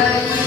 Gracias.